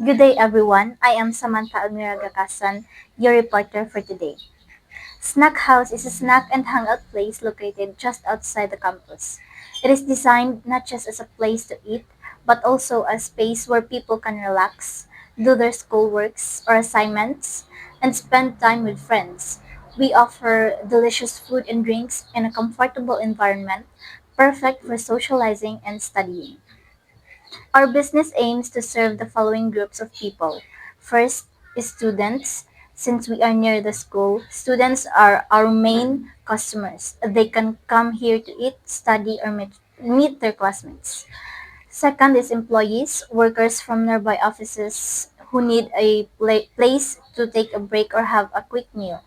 Good day, everyone. I am Samantha Almira Gakasan, your reporter for today. Snack House is a snack and hangout place located just outside the campus. It is designed not just as a place to eat, but also a space where people can relax, do their schoolworks or assignments, and spend time with friends. We offer delicious food and drinks in a comfortable environment, perfect for socializing and studying. Our business aims to serve the following groups of people. First is students. Since we are near the school, students are our main customers. They can come here to eat, study, or meet their classmates. Second is employees, workers from nearby offices who need a place to take a break or have a quick meal.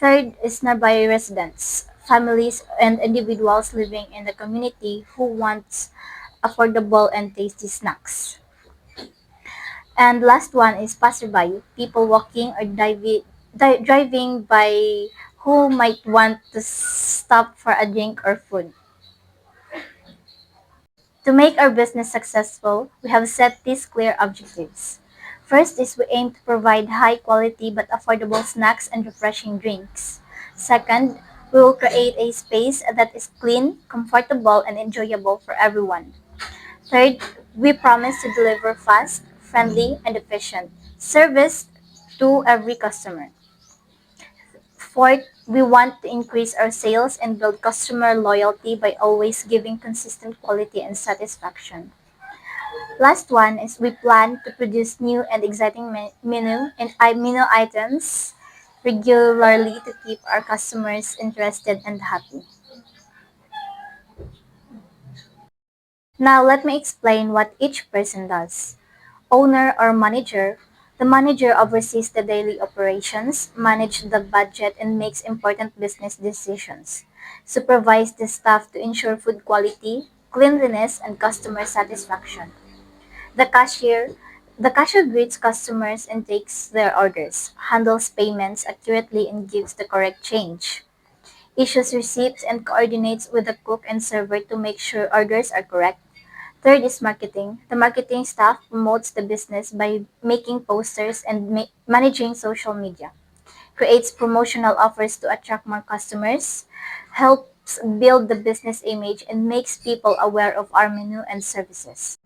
Third is nearby residents, families and individuals living in the community who want affordable and tasty snacks. And last one is passerby, people walking or driving by who might want to stop for a drink or food. To make our business successful, we have set these clear objectives. First is we aim to provide high quality but affordable snacks and refreshing drinks. Second, we will create a space that is clean, comfortable, and enjoyable for everyone. Third, we promise to deliver fast, friendly, and efficient service to every customer. Fourth, we want to increase our sales and build customer loyalty by always giving consistent quality and satisfaction. Last one is we plan to produce new and exciting menu items regularly to keep our customers interested and happy. Now let me explain what each person does. Owner or manager, the manager oversees the daily operations, manages the budget, and makes important business decisions. Supervise the staff to ensure food quality, cleanliness, and customer satisfaction. The cashier, the cashier greets customers and takes their orders, handles payments accurately and gives the correct change, issues receipts and coordinates with the cook and server to make sure orders are correct. Third is marketing. The marketing staff promotes the business by making posters and managing social media, creates promotional offers to attract more customers, helps build the business image, and makes people aware of our menu and services.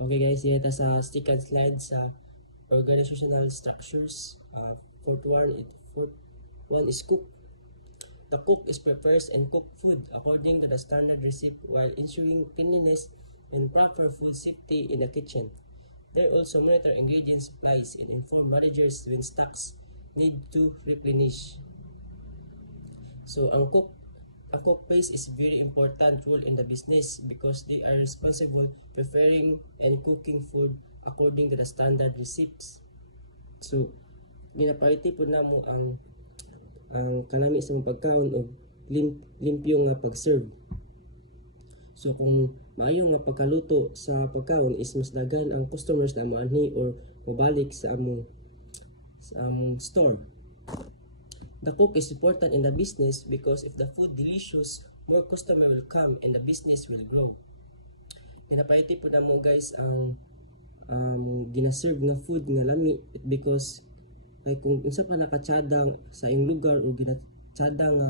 Okay guys, dito sa second slide sa organizational structures. Fourth one is cook. The cook is prepares and cook food according to the standard recipe while ensuring cleanliness and proper food safety in the kitchen. They also monitor ingredient supplies and inform managers when stocks need to replenish. So a cook base is very important role in the business because they are responsible preparing and cooking food according to the standard recipes. So ginapaliti po namo ang kanami sa mga pagkaon o limpyo nga pag-serve. So kung maayo nga pagkaluto sa pagkaon is mas dagan ang customers na maanhi or mabalik sa among store. The cook is important in the business because if the food delicious, more customer will come and the business will grow. Pinapaiti po na mo guys ang ginaserve na food nga lami because like kung unsa pa nakatsada sa iyong lugar o ginatsada nga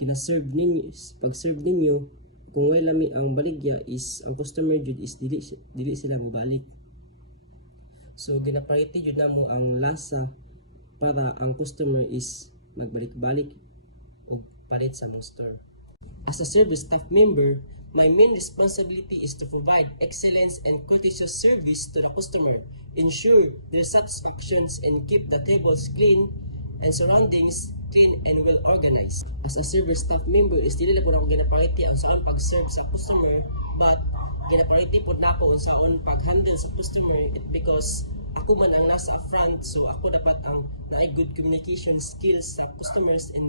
ginaserve ninyo pag-serve ninyo kung way lami ang baligya is ang customer jud is dili sila mabalik. So ginapaiti jud namo ang lasa para ang customer is magbalik-balik o palit sa mong store. As a service staff member, my main responsibility is to provide excellence and courteous service to the customer, ensure their satisfactions and keep the tables clean and surroundings clean and well organized. As a service staff member, is dili lang po ako ginaparity ang sa pag-serve sa customer, but ginaparity po na ako sa pag-handle sa customer because ako man ang nasa front, so ako dapat ang na good communication skills sa customers and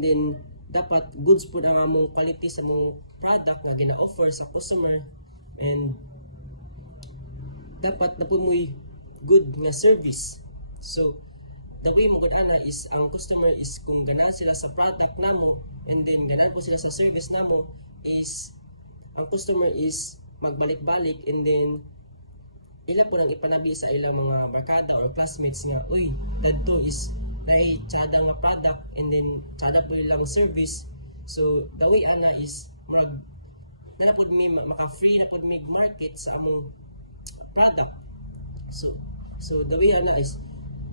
then dapat goods po ang among quality sa among product nga gina-offer sa customer and dapat na po mo'y good nga service. So the way mo gana is ang customer is kung ganahan sila sa product namo and then ganahan po sila sa service namo is ang customer is magbalik-balik, and then ilan po nang ipanabi sa ilang mga barkada or classmates nga, uy, dadto is ay tsada nga product, and then tsada po ilang service. So the way ana is murag na pod mi maka-free na pod mi market sa among product. So the way ana is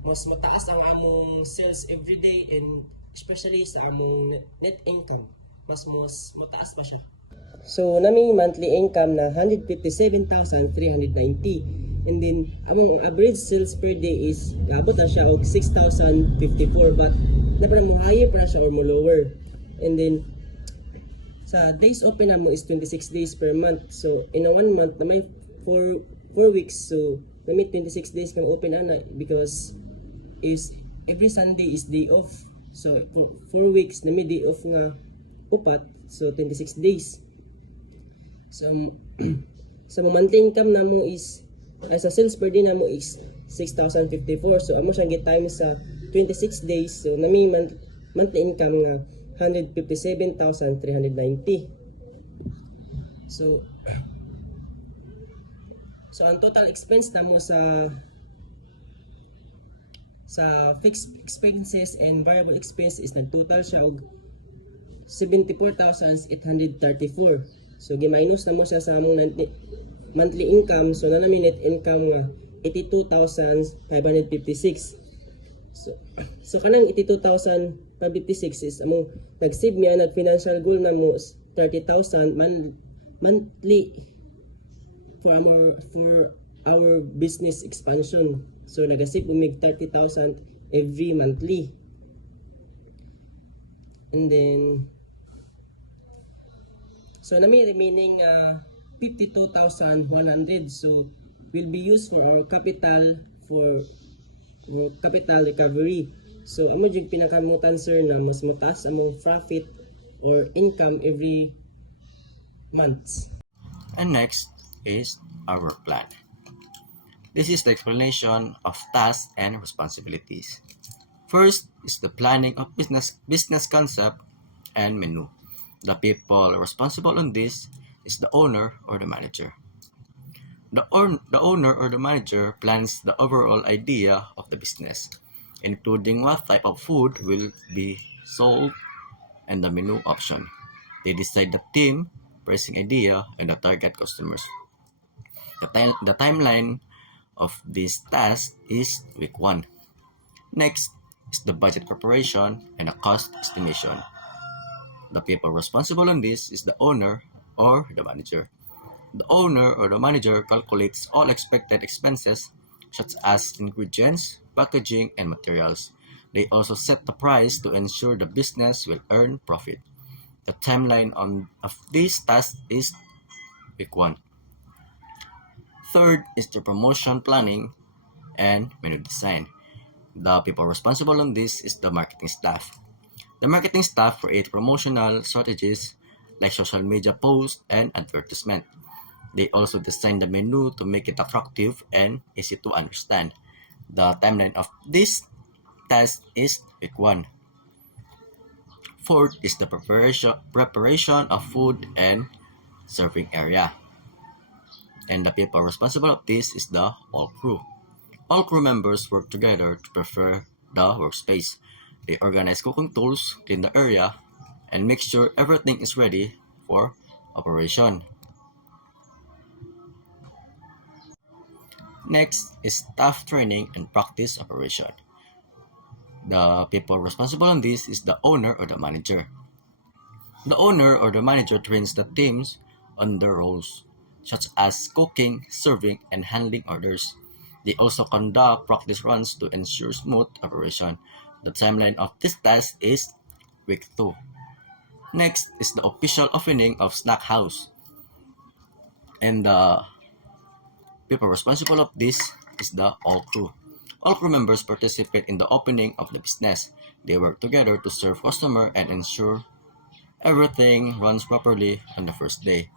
mas mataas ang among sales every day, and especially sa among net income mas mataas pa siya. So nami monthly income na 157,390, and then among average sales per day is abot na siya og 6,054, but na mo higher pa na siya or mo lower. And then sa days open na mo is 26 days per month. So in a 1 month na may 4 weeks, so na may 26 days kang open ana, because is every Sunday is day off. So 4 weeks na may day off nga upat, so 26 days. So sa monthly income na mo is sa sales per day na mo is 6,054. So amo siyang gi-time sa 26 days, so na may monthly income nga 157,390. So ang total expense na mo sa fixed expenses and variable expense is nag-total siya og 74,834. So gi-minus na mo siya sa among monthly income, so na namin net income nga 82,556. So kanang 82,556 is among nag-save mi anad financial goal na mo 30,000 monthly for our business expansion. So nag-save umig 30,000 every monthly. And then so nami remaining 52,100, so will be used for our capital recovery. So amo jud pinakamutan sir na mas mataas among profit or income every month. And next is our plan. This is the explanation of tasks and responsibilities. First is the planning of business concept and menu. The people responsible on this is the owner or the manager. The owner or the manager plans the overall idea of the business, including what type of food will be sold and the menu option. They decide the theme, pricing idea, and the target customers. The timeline of this task is week 1. Next is the budget preparation and the cost estimation. The people responsible on this is the owner or the manager. The owner or the manager calculates all expected expenses such as ingredients, packaging, and materials. They also set the price to ensure the business will earn profit. The timeline of this task is week 1. Third is the promotion planning and menu design. The people responsible on this is the marketing staff. The marketing staff create promotional strategies like social media posts and advertisement. They also design the menu to make it attractive and easy to understand. The timeline of this task is week 1. Fourth is the preparation of food and serving area. And the people responsible of this is the all crew. All crew members work together to prepare the workspace. They organize cooking tools, clean the area, and make sure everything is ready for operation. Next is staff training and practice operation. The people responsible on this is the owner or the manager. The owner or the manager trains the teams on their roles, such as cooking, serving, and handling orders. They also conduct practice runs to ensure smooth operation. The timeline of this task is week 2. Next is the official opening of Snack House. And the people responsible of this is the all crew. All crew members participate in the opening of the business. They work together to serve customer and ensure everything runs properly on the first day.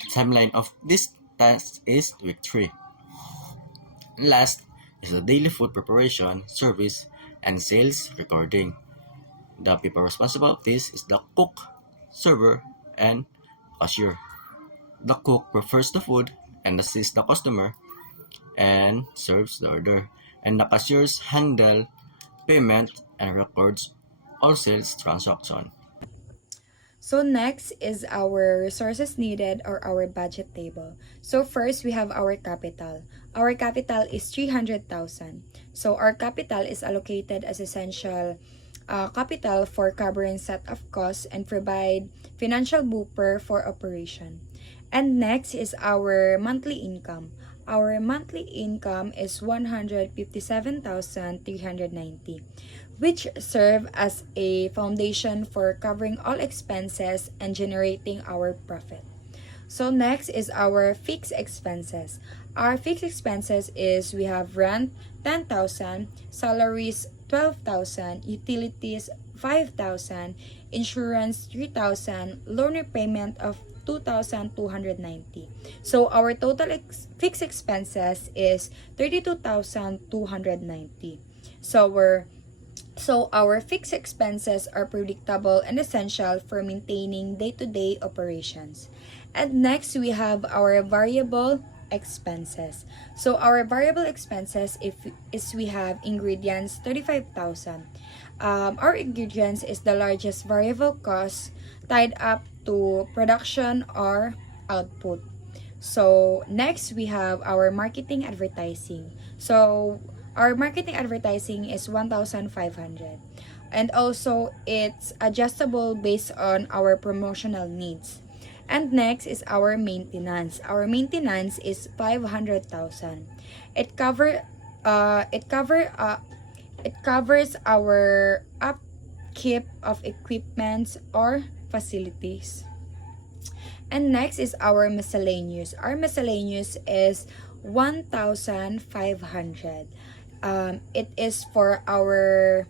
The timeline of this task is week 3. Last is the daily food preparation, service, and sales recording. The people responsible of this is the cook, server, and cashier. The cook prepares the food and assists the customer and serves the order. And the cashiers handle payment and records all sales transaction. So next is our resources needed or our budget table. So first we have our capital. Our capital is 300,000. So our capital is allocated as essential capital for covering set of costs and provide financial buffer for operation. And next is our monthly income. Our monthly income is 157,390, which serve as a foundation for covering all expenses and generating our profit. So next is our fixed expenses. Our fixed expenses is we have rent 10,000, salaries 12,000, utilities 5,000, insurance 3,000, loan repayment of 2,290. So our total fixed expenses is 32,290. So our fixed expenses are predictable and essential for maintaining day-to-day operations. And next we have our variable expenses. So our variable expenses is we have ingredients 35,000. Our ingredients is the largest variable cost tied up to production or output. So next we have our marketing advertising. So our marketing advertising is 1,500. And also it's adjustable based on our promotional needs. And next is our maintenance. Our maintenance is 500,000. It cover it cover it covers our upkeep of equipments or facilities. And next is our miscellaneous. Our miscellaneous is 1,500. It is for our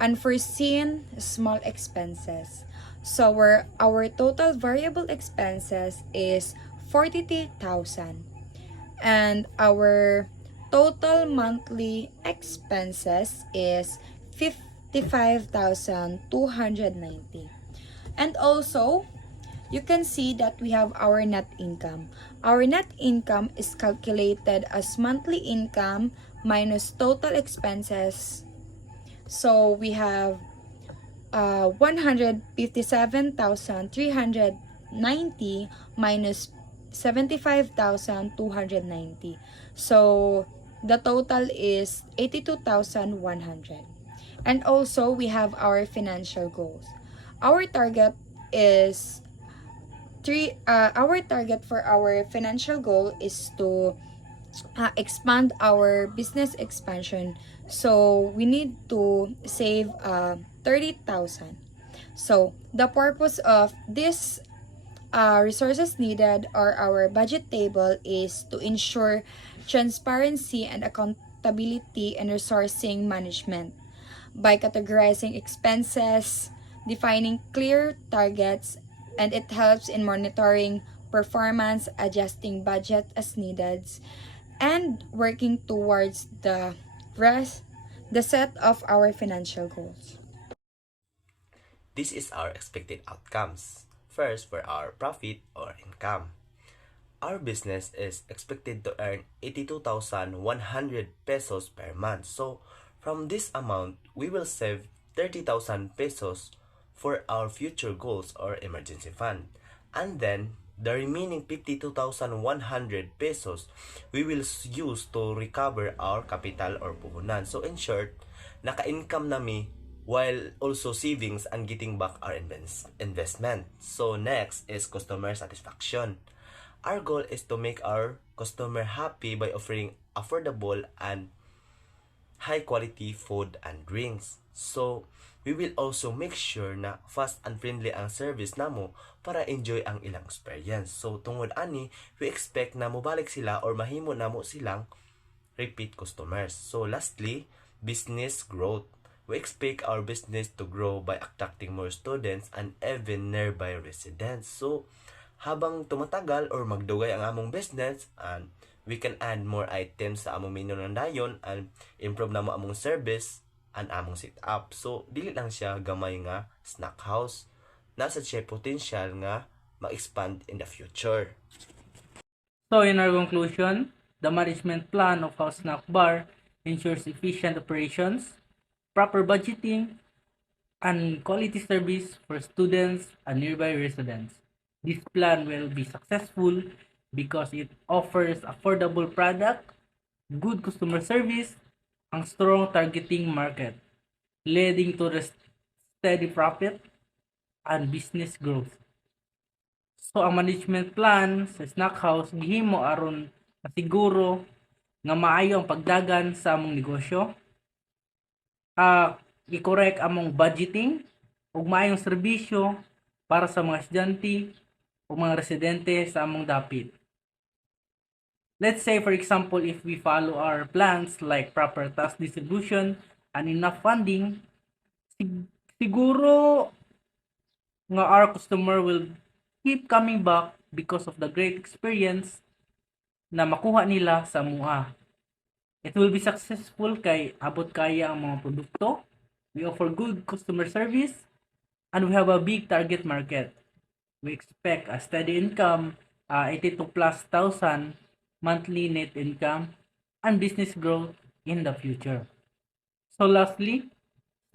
unforeseen small expenses. So our total variable expenses is 42,000. And our total monthly expenses is 55,290. And also, you can see that we have our net income. Our net income is calculated as monthly income minus total expenses. So we have 157,390 minus 75,290. So the total is 82,100. And also we have our financial goals. Our target is our target for our financial goal is to expand our business expansion. So we need to save 30,000. So the purpose of this resources needed or our budget table is to ensure transparency and accountability in resourcing management by categorizing expenses, defining clear targets, and it helps in monitoring performance, adjusting budget as needed, and working towards the set of our financial goals. This is our expected outcomes. First, for our profit or income. Our business is expected to earn 82,100 pesos per month. So, from this amount, we will save 30,000 pesos for our future goals or emergency fund. And then, the remaining 52,100 pesos we will use to recover our capital or puhunan. So, in short, naka-income nami while also savings and getting back our investment. So next is customer satisfaction. Our goal is to make our customer happy by offering affordable and high quality food and drinks. So we will also make sure na fast and friendly ang service namo para enjoy ang ilang experience. So tungod ani, we expect na mobalik sila or mahimo namo silang repeat customers. So lastly, business growth. We expect our business to grow by attracting more students and even nearby residents. So, habang tumatagal or magdugay ang among business, and we can add more items sa among menu ng dayon and improve na mo among service and among setup. So, dili lang siya gamay nga snack house. Nasa siya potential nga mag-expand in the future. So in our conclusion, the management plan of House Snack Bar ensures efficient operations, proper budgeting, and quality service for students and nearby residents. This plan will be successful because it offers affordable product, good customer service, and strong targeting market, leading to the steady profit and business growth. So ang management plan sa snack house gihimo aron masiguro nga maayo ang pagdagan sa among negosyo. I-correct among budgeting ug maayong serbisyo para sa mga estudyante o mga residente sa among dapit. Let's say for example if we follow our plans like proper task distribution and enough funding, siguro nga our customer will keep coming back because of the great experience na makuha nila sa MUA. It will be successful kay abot kaya ang mga produkto, we offer good customer service, and we have a big target market. We expect a steady income, 82 plus thousand monthly net income, and business growth in the future. So lastly,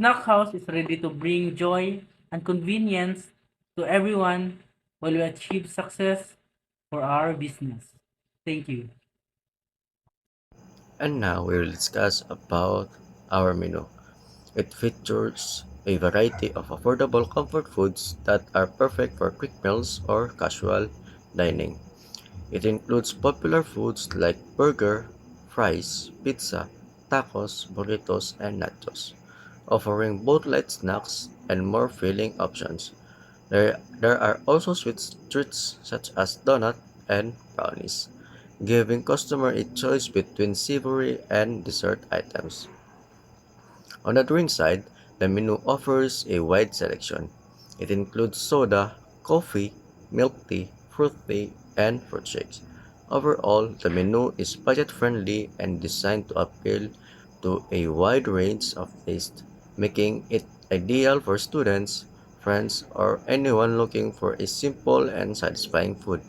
Snack House is ready to bring joy and convenience to everyone while we achieve success for our business. Thank you. And now we will discuss about our menu. It features a variety of affordable comfort foods that are perfect for quick meals or casual dining. It includes popular foods like burger, fries, pizza, tacos, burritos, and nachos, offering both light snacks and more filling options. There are also sweet treats such as donut and brownies, giving customer a choice between savory and dessert items. On the drink side, the menu offers a wide selection. It includes soda, coffee, milk tea, fruit tea, and fruit shakes. Overall, the menu is budget-friendly and designed to appeal to a wide range of tastes, making it ideal for students, friends, or anyone looking for a simple and satisfying food.